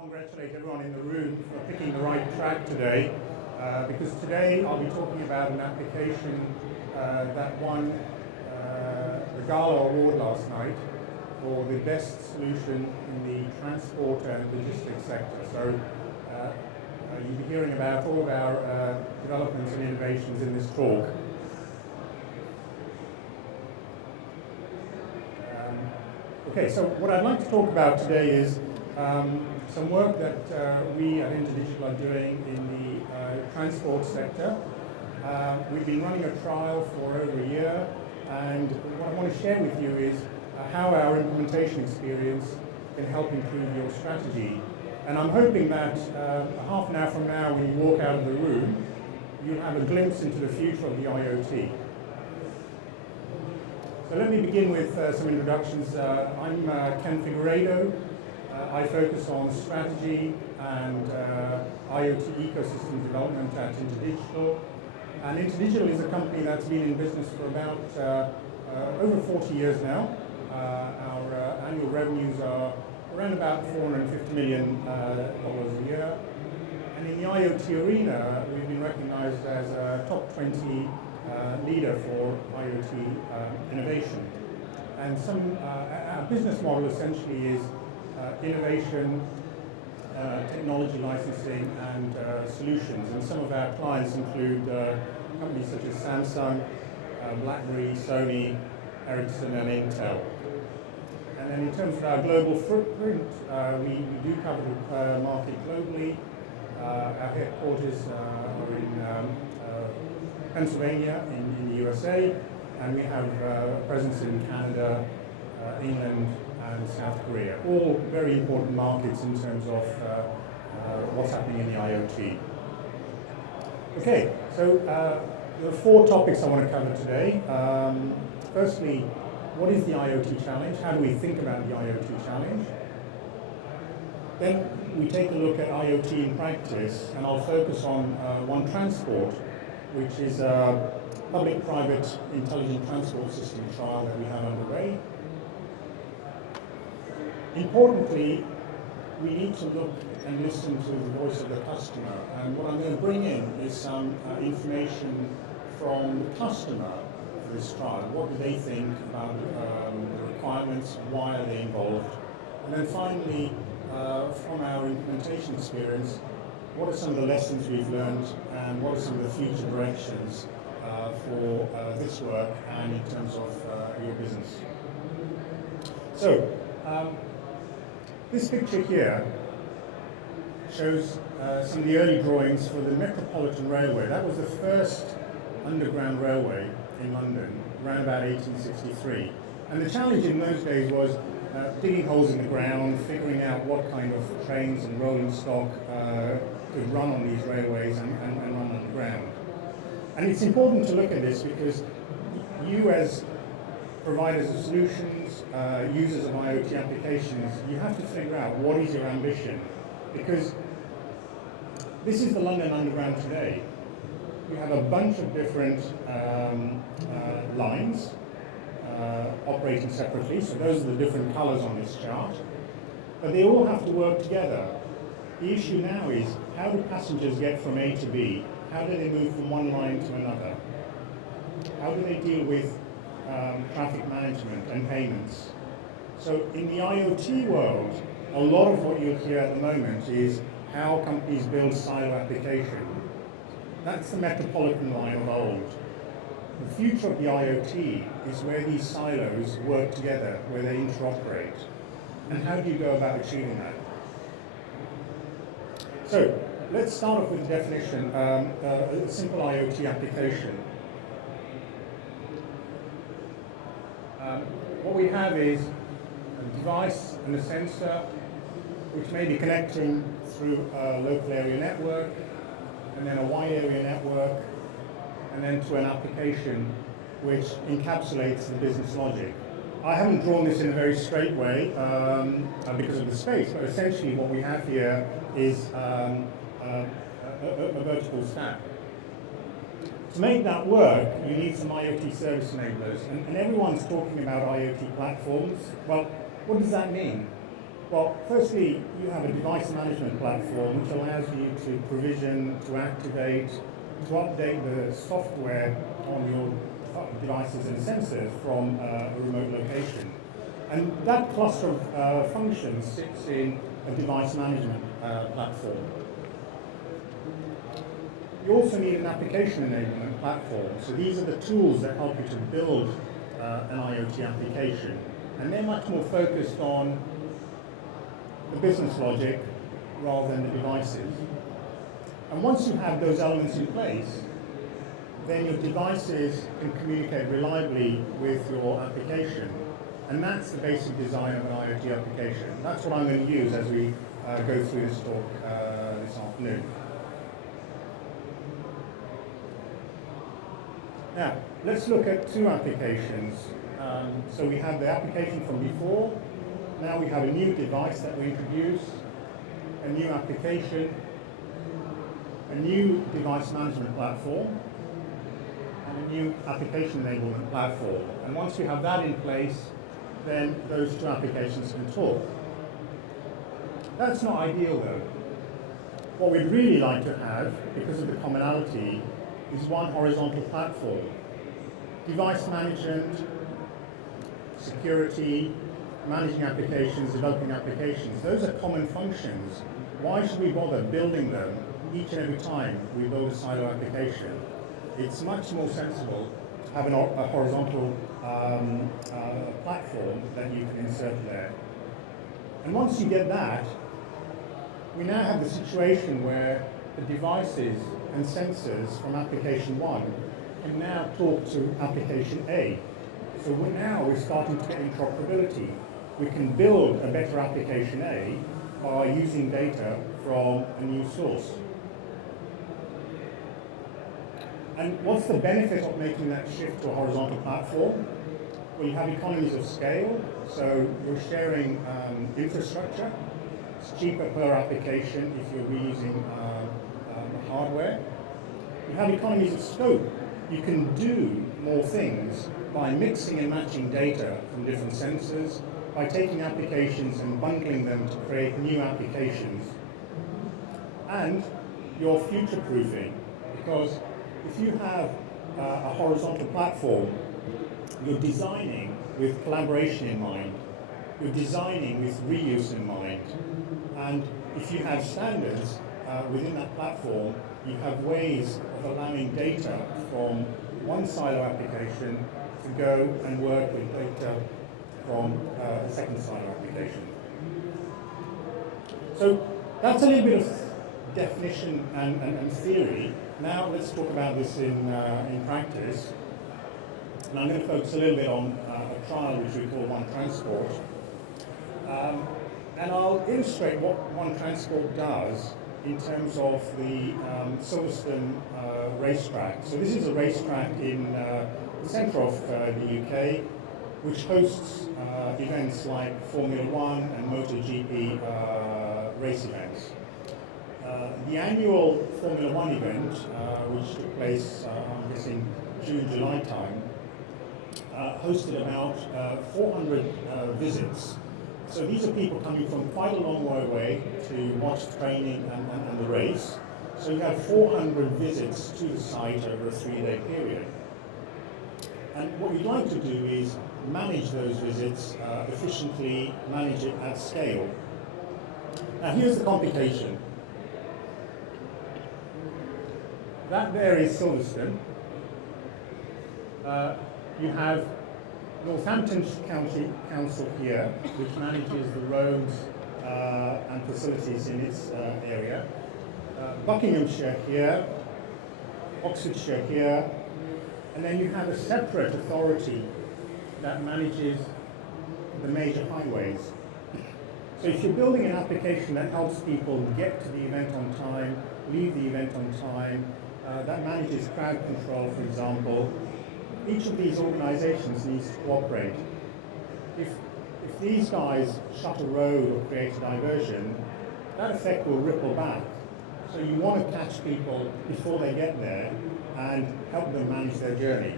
Congratulate everyone in the room for picking the right track today, because today I'll be talking about an application that won the Gala Award last night for the best solution in the transport and logistics sector. So you'll be hearing about all of our developments and innovations in this talk. Okay, so what I'd like to talk about today is some work that we at InterDigital are doing in the transport sector. We've been running a trial for over a year, and what I want to share with you is how our implementation experience can help improve your strategy. And I'm hoping that half an hour from now, when you walk out of the room, you'll have a glimpse into the future of the IoT. So let me begin with some introductions. I'm Ken Figueredo. I focus on strategy and IoT ecosystem development at InterDigital. And InterDigital is a company that's been in business for about over 40 years now. Our annual revenues are around about $450 million a year. And in the IoT arena, we've been recognized as a top 20 leader for IoT innovation. And our business model essentially is innovation, technology licensing, and solutions. And some of our clients include companies such as Samsung, BlackBerry, Sony, Ericsson, and Intel. And then in terms of our global footprint, we do cover the market globally. Our headquarters are in Pennsylvania in the USA, and we have a presence in Canada, England, and South Korea, all very important markets in terms of what's happening in the IoT. Okay, so there are four topics I want to cover today. Firstly, what is the IoT challenge? How do we think about the IoT challenge? Then we take a look at IoT in practice, and I'll focus on One Transport, which is a public-private intelligent transport system trial that we have underway. Importantly, we need to look and listen to the voice of the customer. And what I'm going to bring in is some information from the customer for this trial. What do they think about the requirements? Why are they involved? And then finally, from our implementation experience, what are some of the lessons we've learned, and what are some of the future directions for this work and in terms of your business? So, this picture here shows some of the early drawings for the Metropolitan Railway. That was the first underground railway in London, around about 1863. And the challenge in those days was digging holes in the ground, figuring out what kind of trains and rolling stock could run on these railways and run underground. And it's important to look at this because you, as providers of solutions, users of IoT applications, you have to figure out what is your ambition. Because this is the London Underground today. We have a bunch of different lines operating separately, so those are the different colors on this chart. But they all have to work together. The issue now is, how do passengers get from A to B? How do they move from one line to another? How do they deal with traffic management and payments? So in the IoT world, a lot of what you'll hear at the moment is how companies build silo application. That's the Metropolitan line of old. The future of the IoT is where these silos work together, where they interoperate. And how do you go about achieving that? So let's start off with the definition, a simple IoT application. What we have is a device and a sensor which may be connecting through a local area network, and then a wide area network, and then to an application which encapsulates the business logic. I haven't drawn this in a very straight way because of the space, but essentially what we have here is a vertical stack. To make that work, you need some IoT service enablers, and everyone's talking about IoT platforms. Well, what does that mean? Well, firstly, you have a device management platform which allows you to provision, to activate, to update the software on your devices and sensors from a remote location. And that cluster of functions sits in a device management platform. You also need an application enablement platform. So these are the tools that help you to build an IoT application. And they're much more focused on the business logic rather than the devices. And once you have those elements in place, then your devices can communicate reliably with your application. And that's the basic design of an IoT application. That's what I'm going to use as we go through this talk this afternoon. Now, let's look at two applications. So we have the application from before. Now we have a new device that we introduce, a new application, a new device management platform, and a new application enablement platform. And once we have that in place, then those two applications can talk. That's not ideal though. What we'd really like to have, because of the commonality, is one horizontal platform. Device management, security, managing applications, developing applications, those are common functions. Why should we bother building them each and every time we build a silo application? It's much more sensible to have a horizontal platform that you can insert there. And once you get that, we now have the situation where the devices and sensors from application 1 can now talk to application A. So we're starting to get interoperability. We can build a better application A by using data from a new source. And what's the benefit of making that shift to a horizontal platform? Well, you have economies of scale, so you're sharing infrastructure. It's cheaper per application if you're reusing hardware. You have economies of scope. You can do more things by mixing and matching data from different sensors, by taking applications and bundling them to create new applications. And you're future-proofing, because if you have a horizontal platform, you're designing with collaboration in mind. You're designing with reuse in mind. And if you have standards within that platform, you have ways of allowing data from one silo application to go and work with data from a second silo application. So that's a little bit of definition and theory. Now let's talk about this in practice. And I'm going to focus a little bit on a trial which we call One Transport. And I'll illustrate what One Transport does in terms of the Silverstone racetrack. So this is a racetrack in the centre of the UK, which hosts events like Formula One and MotoGP race events. The annual Formula One event, which took place, I'm guessing, June, July time, hosted about 400 visits. So these are people coming from quite a long way away to watch the training and the race. So you have 400 visits to the site over a 3-day period. And what we'd like to do is manage those visits efficiently, manage it at scale. Now here's the complication. That there is Silverstone. You have Northampton County Council here, which manages the roads and facilities in its area. Buckinghamshire here, Oxfordshire here, and then you have a separate authority that manages the major highways. So if you're building an application that helps people get to the event on time, leave the event on time, that manages crowd control, for example, each of these organizations needs to cooperate. if these guys shut a road or create a diversion, that effect will ripple back. So you want to catch people before they get there and help them manage their journey.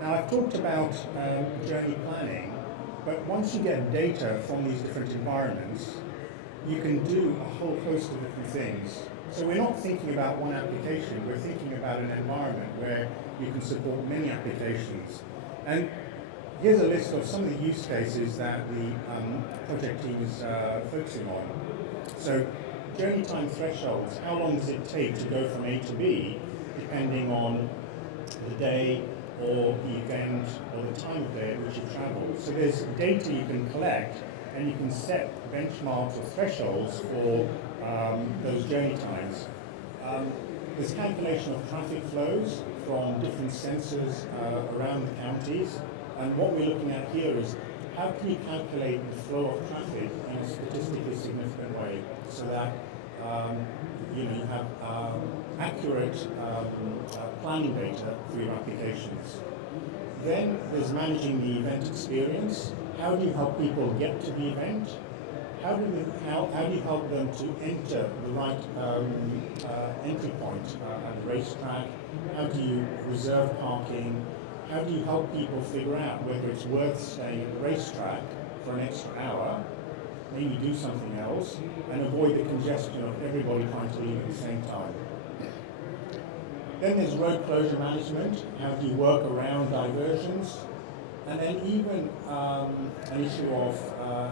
Now, I've talked about journey planning, but once you get data from these different environments, you can do a whole host of different things. So we're not thinking about one application, we're thinking about an environment where you can support many applications. And here's a list of some of the use cases that the project team is focusing on. So journey time thresholds, how long does it take to go from A to B, depending on the day or the event or the time of day at which you travel. So there's data you can collect and you can set benchmarks or thresholds for those journey times. There's calculation of traffic flows from different sensors around the counties. And what we're looking at here is how can you calculate the flow of traffic in a statistically significant way so that you have accurate planning data for your applications. Then there's managing the event experience. How do you help people get to the event? How do you help them to enter the right entry point at the racetrack? How do you reserve parking? How do you help people figure out whether it's worth staying at the racetrack for an extra hour, maybe do something else, and avoid the congestion of everybody trying to leave at the same time? Then there's road closure management. How do you work around diversions? And then even an issue of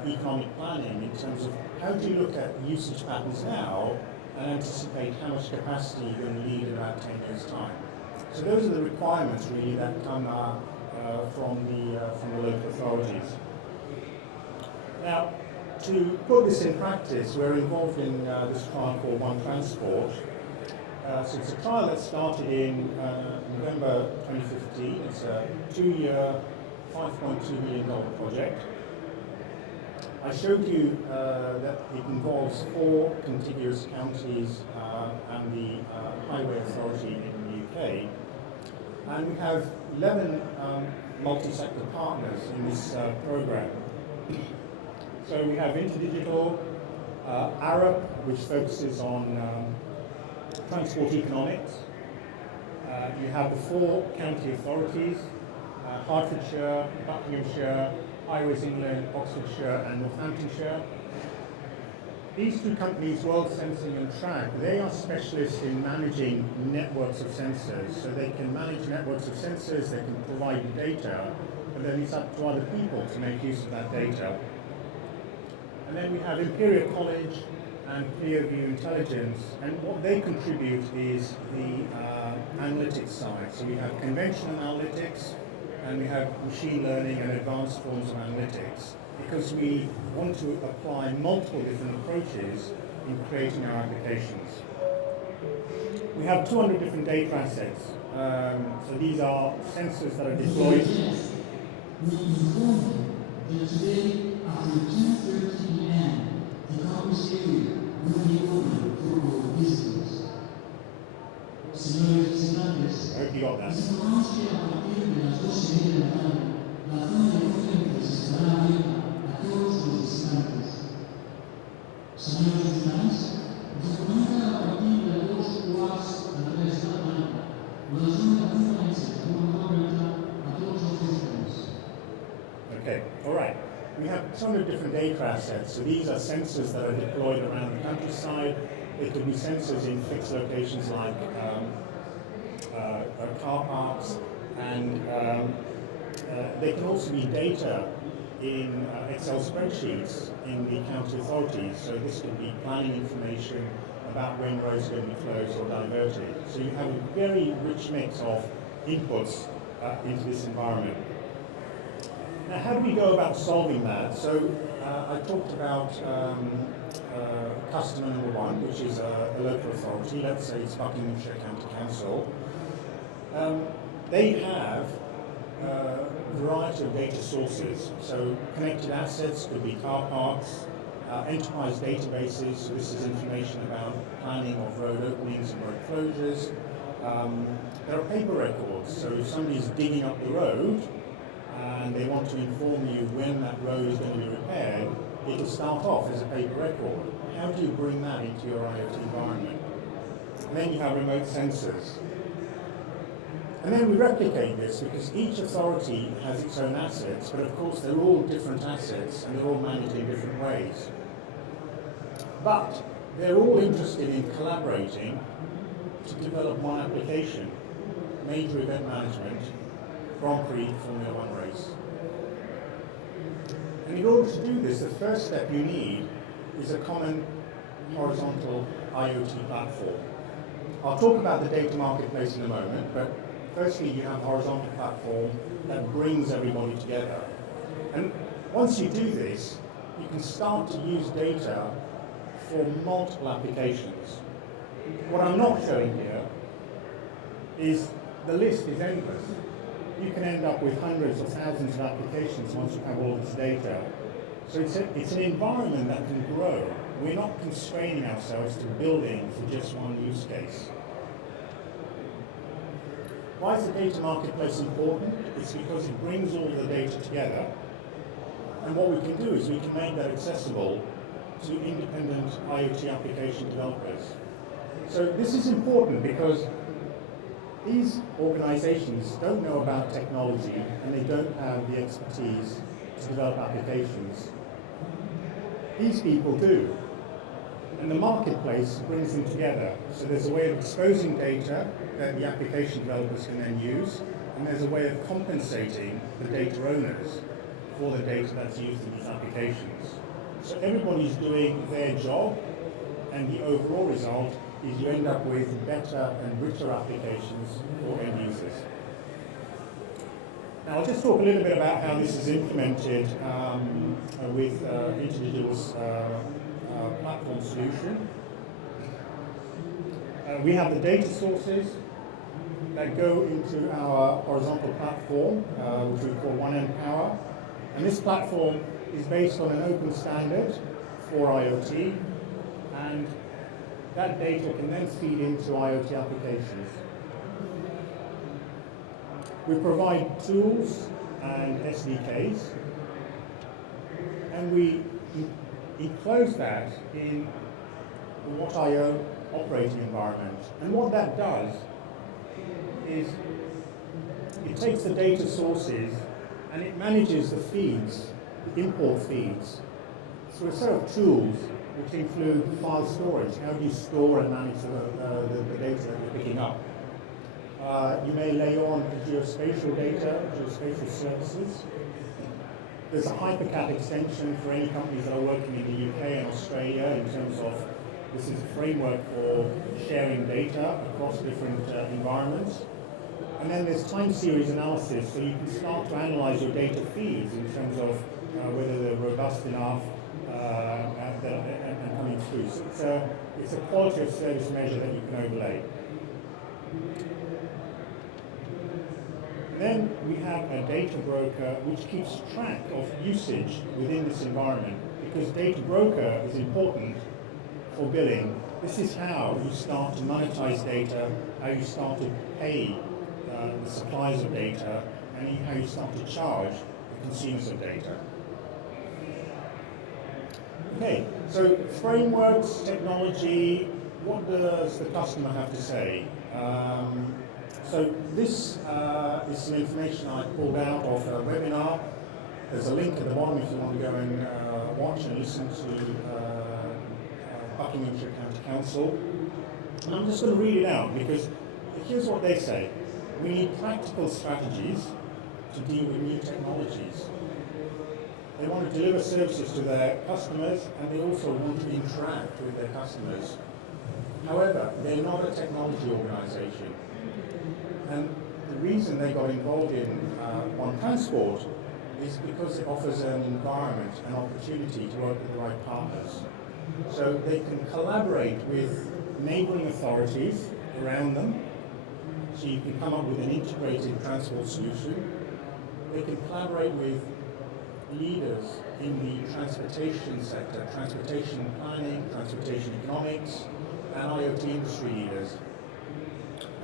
economic planning in terms of how do you look at usage patterns now and anticipate how much capacity you're going to need in about 10 years' time. So those are the requirements really that come from the local authorities. Now, to put this in practice, we're involved in this trial called One Transport. So it's a trial that started in November 2015. It's a 2-year, $5.2 million project. I showed you that it involves 4 contiguous counties and the Highway Authority in the UK. And we have 11 multi-sector partners in this program. So we have InterDigital, Arup, which focuses on transport economics. You have the 4 county authorities, Hertfordshire, Buckinghamshire, Highways England, Oxfordshire and Northamptonshire. These 2 companies, World Sensing and Track, they are specialists in managing networks of sensors. So they can manage networks of sensors, they can provide data, but then it's up to other people to make use of that data. And then we have Imperial College and Clearview Intelligence, and what they contribute is the analytics side. So we have conventional analytics, and we have machine learning and advanced forms of analytics, because we want to apply multiple different approaches in creating our applications. We have 200 different data assets. So these are sensors that are deployed. Today, after 10:30 p.m., the campus area will be open for visitors. Señores visitantes, I hope you got that. informamos que a partir de las 12:30 de la tarde, la zona de conferencias estará abierta a todos los visitantes. Señores visitantes, nos comunica a partir de las 2 horas a través de la mañana, la zona de conferencia estará abierta a todos los visitantes. Okay, all right. We have 200 different data assets. So these are sensors that are deployed around the countryside. They could be sensors in fixed locations like car parks, and they can also be data in Excel spreadsheets in the county authorities. So this could be planning information about when roads are going to be closed or diverted. So you have a very rich mix of inputs into this environment. Now, how do we go about solving that? So I talked about customer number 1, which is a local authority. Let's say it's Buckinghamshire County Council. They have a variety of data sources. So connected assets could be car parks, enterprise databases. So this is information about planning of road openings and road closures. there are paper records. So if somebody's digging up the road and they want to inform you when that road is going to be repaired, it'll start off as a paper record. How do you bring that into your IoT environment? And then you have remote sensors. And then we replicate this because each authority has its own assets, but of course they're all different assets and they're all managed in different ways. But they're all interested in collaborating to develop one application, major event management, Grand Prix Formula One race. And in order to do this, the first step you need is a common horizontal IoT platform. I'll talk about the data marketplace in a moment, but firstly you have a horizontal platform that brings everybody together. And once you do this, you can start to use data for multiple applications. What I'm not showing here is the list is endless. You can end up with hundreds or thousands of applications once you have all this data. So it's an environment that can grow. We're not constraining ourselves to building for just one use case. Why is the data marketplace important? It's because it brings all the data together. And what we can do is we can make that accessible to independent IoT application developers. So this is important because these organizations don't know about technology and they don't have the expertise to develop applications. These people do. And the marketplace brings them together. So there's a way of exposing data that the application developers can then use, and there's a way of compensating the data owners for the data that's used in these applications. So everybody's doing their job, and the overall result is you end up with better and richer applications for end users. Now I'll just talk a little bit about how this is implemented with InterDigital's platform solution. We have the data sources that go into our horizontal platform, which we call OneEnpower. And this platform is based on an open standard for IoT, and that data can then feed into IoT applications. We provide tools and SDKs, and we enclose that in the What.io operating environment. And what that does is it takes the data sources and it manages the feeds, the import feeds, through a set of tools which include file storage. How do you store and manage the data that you're picking up? You may lay on geospatial data, geospatial services. There's a HyperCat extension for any companies that are working in the UK and Australia in terms of this is a framework for sharing data across different environments. And then there's time series analysis, so you can start to analyze your data feeds in terms of whether they're robust enough and coming through. So it's a quality of service measure that you can overlay. Then we have a data broker which keeps track of usage within this environment, because data broker is important for billing. This is how you start to monetize data, how you start to pay the suppliers of data, and how you start to charge the consumers of data. Okay, so frameworks, technology, what does the customer have to say? So this is some information I pulled out of a webinar. There's a link at the bottom if you want to go and watch and listen to Buckinghamshire County Council. And I'm just going to read it out because here's what they say. We need practical strategies to deal with new technologies. They want to deliver services to their customers, and they also want to interact with their customers. However, they're not a technology organization. And the reason they got involved in One Transport is because it offers an environment, an opportunity to work with the right partners. So they can collaborate with neighboring authorities around them. So you can come up with an integrated transport solution. They can collaborate with leaders in the transportation sector, transportation planning, transportation economics, and IoT industry leaders.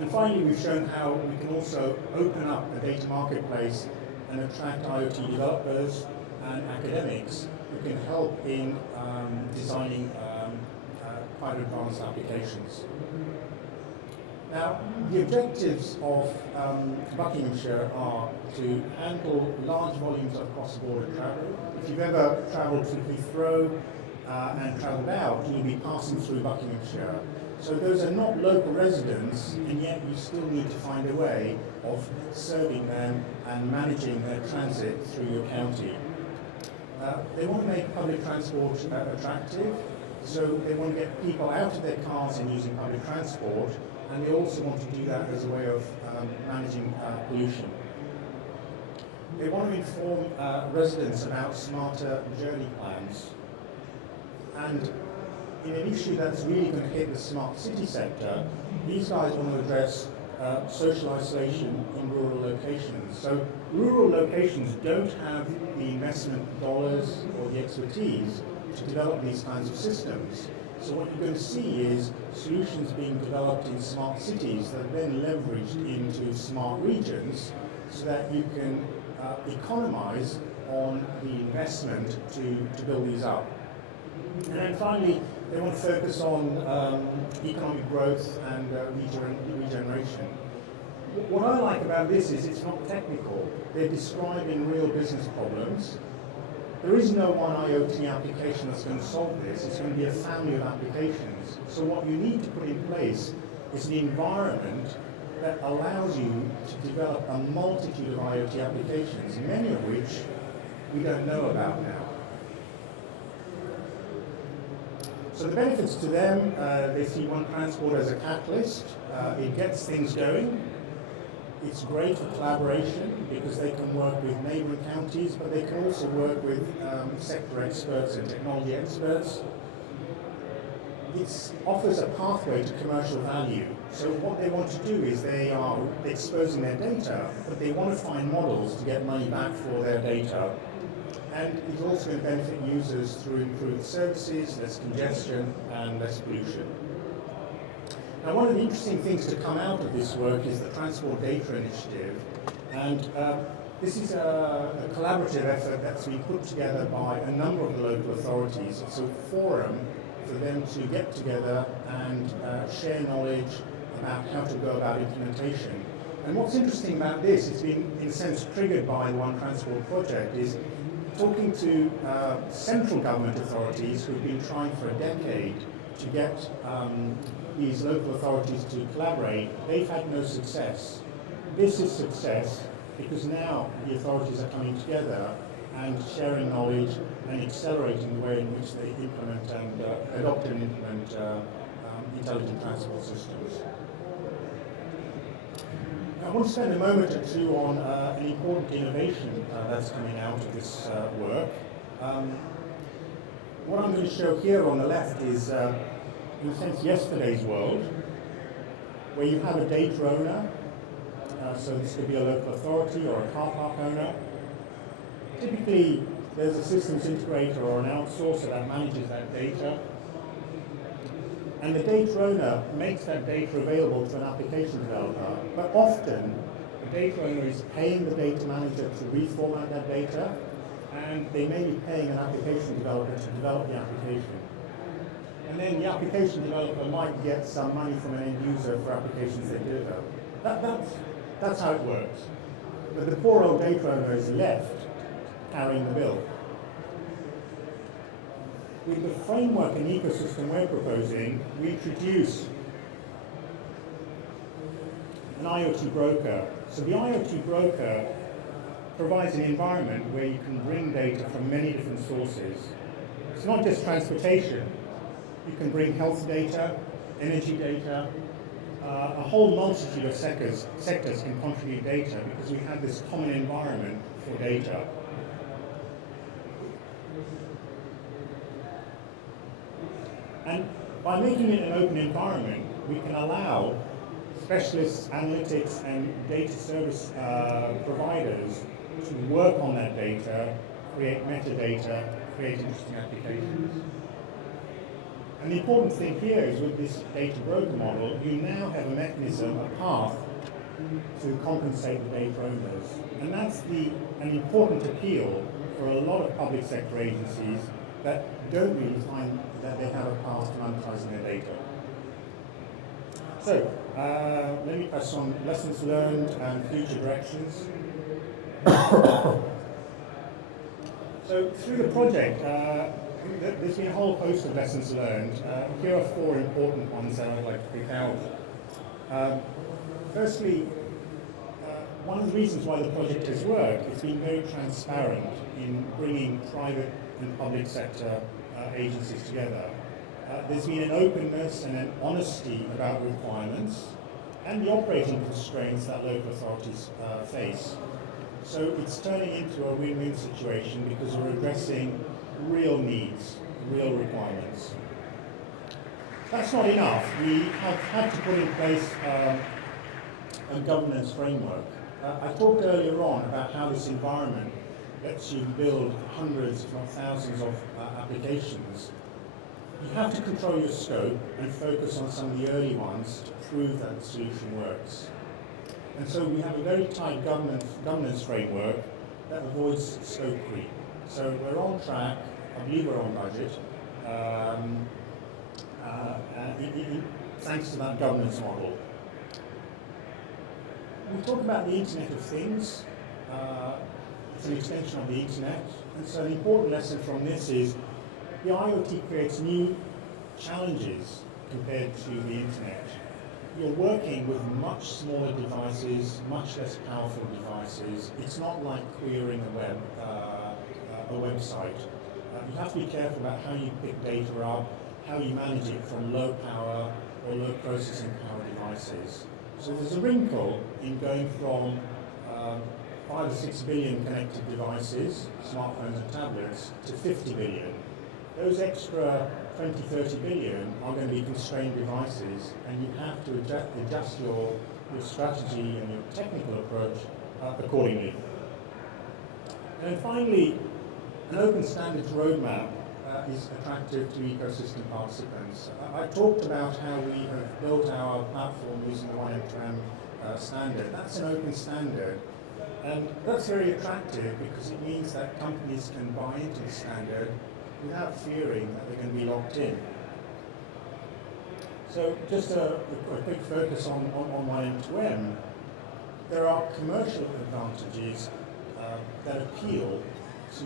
And finally, we've shown how we can also open up a data marketplace and attract IoT developers and academics who can help in designing quite advanced applications. Now, the objectives of Buckinghamshire are to handle large volumes of cross-border travel. If you've ever travelled to Heathrow and travelled out, you'll be passing through Buckinghamshire. So those are not local residents, and yet you still need to find a way of serving them and managing their transit through your county. They want to make public transport attractive, so they want to get people out of their cars and using public transport, and they also want to do that as a way of managing pollution. They want to inform residents about smarter journey plans. And in an issue that's really going to hit the smart city sector, these guys want to address social isolation in rural locations. So rural locations don't have the investment dollars or the expertise to develop these kinds of systems. So what you're going to see is solutions being developed in smart cities that are then leveraged into smart regions so that you can economize on the investment to build these up. And then finally, they want to focus on economic growth and regeneration. What I like about this is it's not technical. They're describing real business problems. There is no one IoT application that's going to solve this. It's going to be a family of applications. So what you need to put in place is the environment that allows you to develop a multitude of IoT applications, many of which we don't know about now. So the benefits to them, they see One Transport as a catalyst. It gets things going. It's great for collaboration because they can work with neighbouring counties, but they can also work with sector experts and technology experts. It offers a pathway to commercial value. So what they want to do is they are exposing their data, but they want to find models to get money back for their data. And it's also going to benefit users through improved services, less congestion, and less pollution. Now, one of the interesting things to come out of this work is the Transport Data Initiative. And this is a collaborative effort that's been put together by a number of the local authorities. It's a forum for them to get together and share knowledge about how to go about implementation. And what's interesting about this, it's been in a sense triggered by the One Transport project, is talking to central government authorities who've been trying for a decade to get these local authorities to collaborate. They've had no success. This is success because now the authorities are coming together and sharing knowledge and accelerating the way in which they implement and adopt and implement intelligent transport systems. I want to spend a moment or two on an important innovation that's coming out of this work. What I'm going to show here on the left is, in a sense, yesterday's world, where you have a data owner. So this could be a local authority or a car park owner. Typically, there's a systems integrator or an outsourcer that manages that data. And the data owner makes that data available to an application developer. But often, the data owner is paying the data manager to reformat that data, and they may be paying an application developer to develop the application. And then the application developer might get some money from an end user for applications they develop. That's how it works. But the poor old data owner is left carrying the bill. With the framework and ecosystem we're proposing, we introduce an IoT broker. So the IoT broker provides an environment where you can bring data from many different sources. It's not just transportation. You can bring health data, energy data, a whole multitude of sectors can contribute data because we have this common environment for data. And by making it an open environment, we can allow specialists, analytics, and data service providers to work on that data, create metadata, create interesting applications. And the important thing here is with this data broker model, you now have a mechanism, a path to compensate the data owners. And that's an important appeal for a lot of public sector agencies that don't really find that they have a path to monetizing their data. So, let me pass on lessons learned and future directions. So, through the project, there's been a whole host of lessons learned. Here are 4 important ones that I'd like to pick out. Firstly, one of the reasons why the project has worked is being very transparent in bringing private and public sector agencies together. There's been an openness and an honesty about requirements and the operating constraints that local authorities face. So it's turning into a win-win situation because we're addressing real needs, real requirements. That's not enough. We have had to put in place a governance framework. I talked earlier on about how this environment lets you build hundreds, if not thousands, of applications. You have to control your scope and focus on some of the early ones to prove that the solution works. And so we have a very tight governance framework that avoids scope creep. So we're on track, I believe we're on budget, thanks to that governance model. We talk about the Internet of Things. It's an extension of the Internet. And so the important lesson from this is the IoT creates new challenges compared to the Internet. You're working with much smaller devices, much less powerful devices. It's not like querying a website. You have to be careful about how you pick data up, how you manage it from low power or low processing power devices. So there's a wrinkle in going from 5 or 6 billion connected devices, smartphones and tablets, to 50 billion. Those extra 20, 30 billion are going to be constrained devices, and you have to adjust your strategy and your technical approach accordingly. And finally, an open standards roadmap is attractive to ecosystem participants. I talked about how we have built our platform using the IOTSWC standard. That's an open standard, and that's very attractive because it means that companies can buy into the standard without fearing that they're going to be locked in. So just a quick focus on IOTSWC. There are commercial advantages that appeal to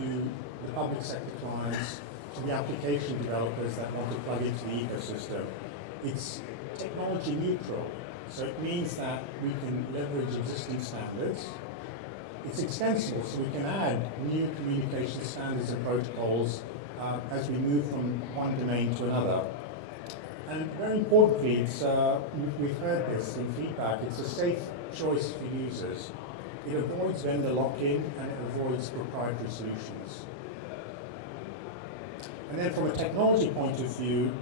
the public sector clients, to the application developers that want to plug into the ecosystem. It's technology neutral, so it means that we can leverage existing standards. It's extensible, so we can add new communication standards and protocols as we move from one domain to another. And very importantly, we've heard this in feedback, it's a safe choice for users. It avoids vendor lock-in and it avoids proprietary solutions. And then from a technology point of view,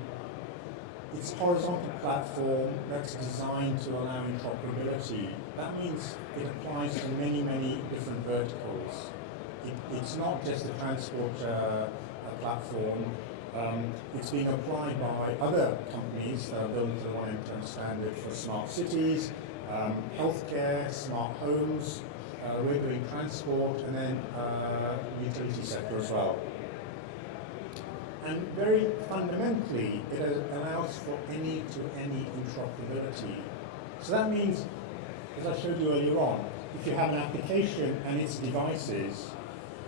it's a horizontal platform that's designed to allow interoperability. That means it applies to many, many different verticals. It's not just a transport platform. It's being applied by other companies that are building the IoT standard for smart cities, healthcare, smart homes. We're doing transport and then utility sector as well. And very fundamentally, it allows for any-to-any interoperability. So that means, as I showed you earlier on, if you have an application and its devices,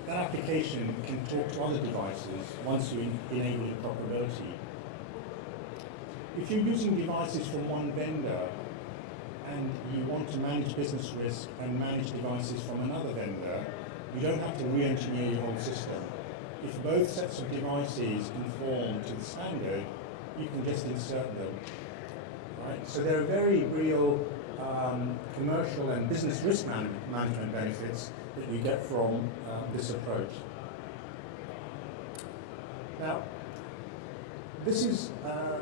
that application can talk to other devices once you enable interoperability. If you're using devices from one vendor and you want to manage business risk and manage devices from another vendor, you don't have to re-engineer your whole system. If both sets of devices conform to the standard, you can just insert them. Right? So there are very real commercial and business risk management benefits that you get from this approach. Now, this is a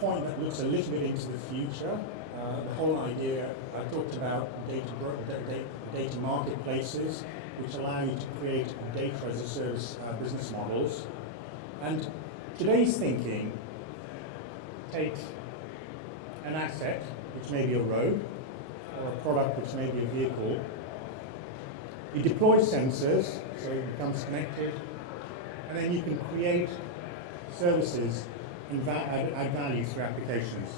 point that looks a little bit into the future. The whole idea, I talked about data marketplaces, which allow you to create data as a service business models. And today's thinking takes an asset, which may be a road, or a product which may be a vehicle. You deploy sensors, so it becomes connected, and then you can create services and add value through applications.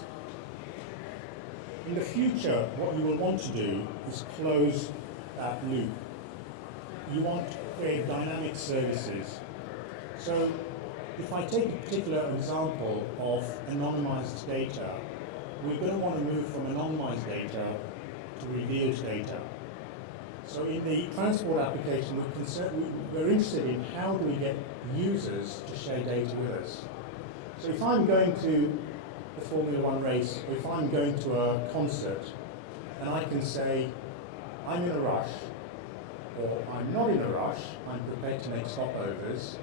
In the future, what you will want to do is close that loop. You want to create dynamic services. So if I take a particular example of anonymized data, we're going to want to move from anonymized data to revealed data. So in the transport application, we're interested in how do we get users to share data with us. So if I'm going to the Formula One race, or if I'm going to a concert, and I can say, I'm in a rush, or I'm not in a rush, I'm prepared to make stopovers,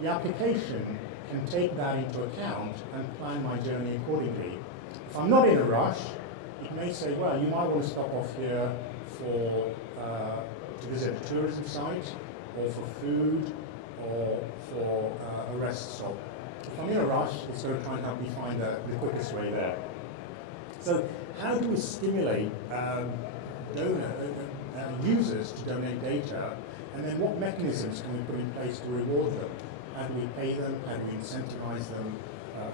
the application can take that into account and plan my journey accordingly. If I'm not in a rush, it may say, well, you might want to stop off here to visit a tourism site, or for food, or for a rest stop. If I'm in a rush, it's going to try and help me find the quickest way there. So how do we stimulate users to donate data, and then what mechanisms can we put in place to reward them? How do we pay them? How do we incentivize them?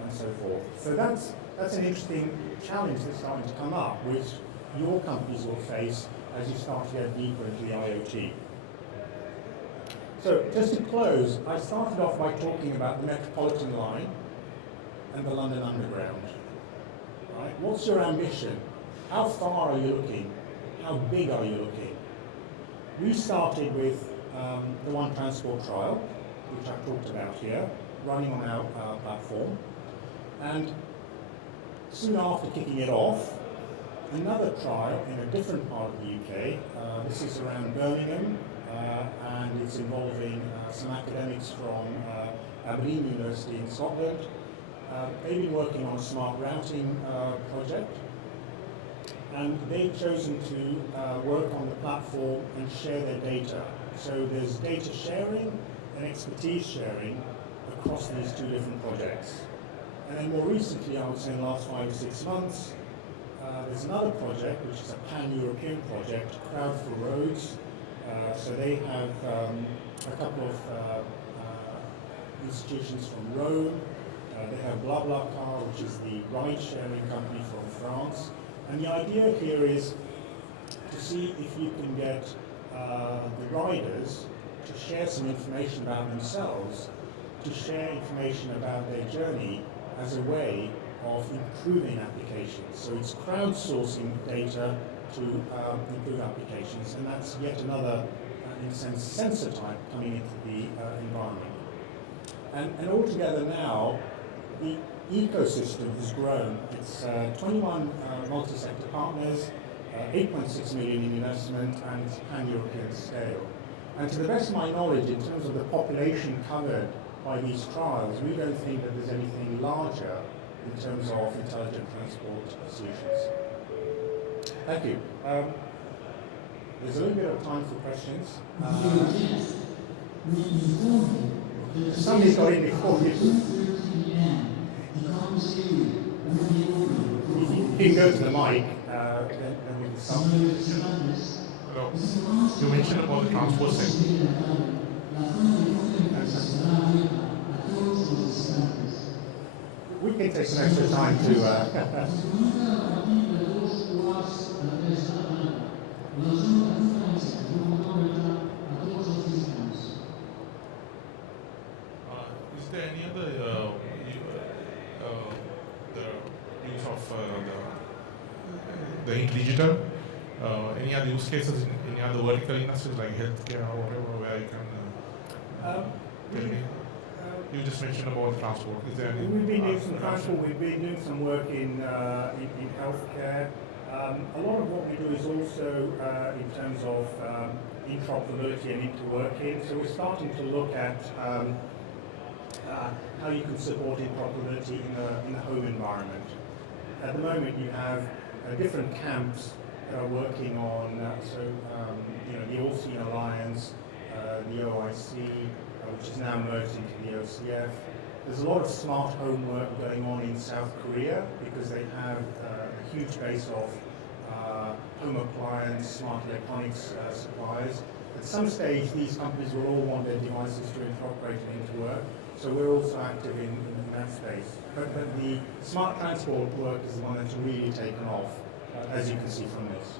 And so forth. So that's an interesting challenge that's starting to come up, which your companies will face as you start to get deeper into the IoT. So just to close, I started off by talking about the Metropolitan Line and the London Underground. Right? What's your ambition? How far are you looking? How big are you looking? We started with the One Transport trial, which I've talked about here, running on our platform. And soon after kicking it off, another trial in a different part of the UK. This is around Birmingham, and it's involving some academics from Aberdeen University in Scotland. They've been working on a smart routing project, and they've chosen to work on the platform and share their data. So there's data sharing and expertise sharing across these two different projects. And then more recently, I would say in the last 5 or 6 months, there's another project, which is a pan-European project, Crowd for Roads. So they have a couple of institutions from Rome. They have BlaBlaCar, which is the ride-sharing company from France. And the idea here is to see if you can get the riders to share some information about themselves, to share information about their journey as a way of improving applications. So it's crowdsourcing data to improve applications, and that's yet another, in a sense, sensor type coming into the environment. And altogether now, the ecosystem has grown. It's 21 multi-sector partners, 8.6 million in investment, and it's pan-European scale. And to the best of my knowledge, in terms of the population covered by these trials, we don't think that there's anything larger in terms of intelligent transport solutions. Thank you. There's a little bit of time for questions. Somebody's got in before you. If you can go to the mic, then we can start. Hello. You mentioned about the transport sector. We can take some extra time to. Is there any other the use of the InterDigital? Any other use cases in any other vertical industries like healthcare or whatever, where you can tell me? You just mentioned about transport. Is there any? We've been doing some transport. We've been doing some work in healthcare. A lot of what we do is also in terms of interoperability and interworking. So we're starting to look at how you can support interoperability in the home environment. At the moment, you have different camps that are working on the All Seen Alliance, the OIC, which is now merged into the OCF, There's a lot of smart home work going on in South Korea because they have a huge base of home appliance, smart electronics suppliers. At some stage, these companies will all want their devices to interoperate into work, so we're also active in that space. But the smart transport work is the one that's really taken off, as you can see from this.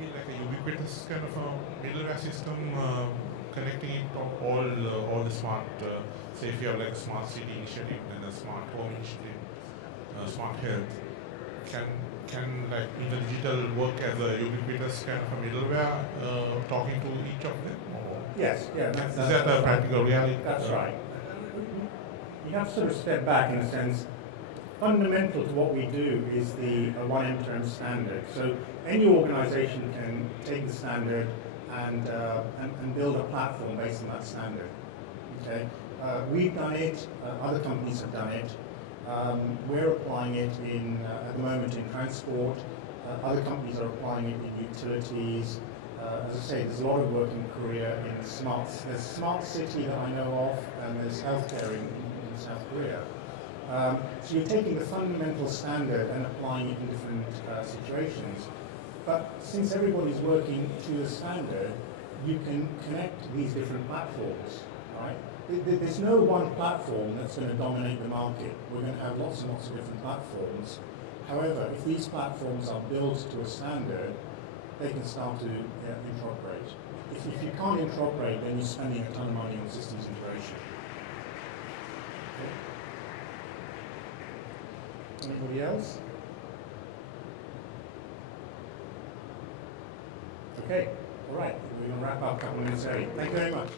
Like a ubiquitous kind of a middleware system connecting it to all the smart, say if you have like a smart city initiative and a smart home initiative, smart health, can like InterDigital work as a ubiquitous kind of a middleware talking to each of them? Or Yes, yeah. is that a practical reality? That's right. You have to sort of step back in a sense. Fundamental to what we do is the one end-to-end standard. So any organization can take the standard and build a platform based on that standard. Okay, we've done it. Other companies have done it. We're applying it at the moment in transport. Other companies are applying it in utilities. As I say, there's a lot of work in Korea in there's smart city that I know of, and there's healthcare in South Korea. So you're taking the fundamental standard and applying it in different situations. But since everybody's working to the standard, you can connect these different platforms, right? There's no one platform that's going to dominate the market. We're going to have lots and lots of different platforms. However, if these platforms are built to a standard, they can start to interoperate. If you can't interoperate, then you're spending a ton of money on systems integration. Anybody else? Okay, all right. We're going to wrap up a couple of minutes early. Thank you very much.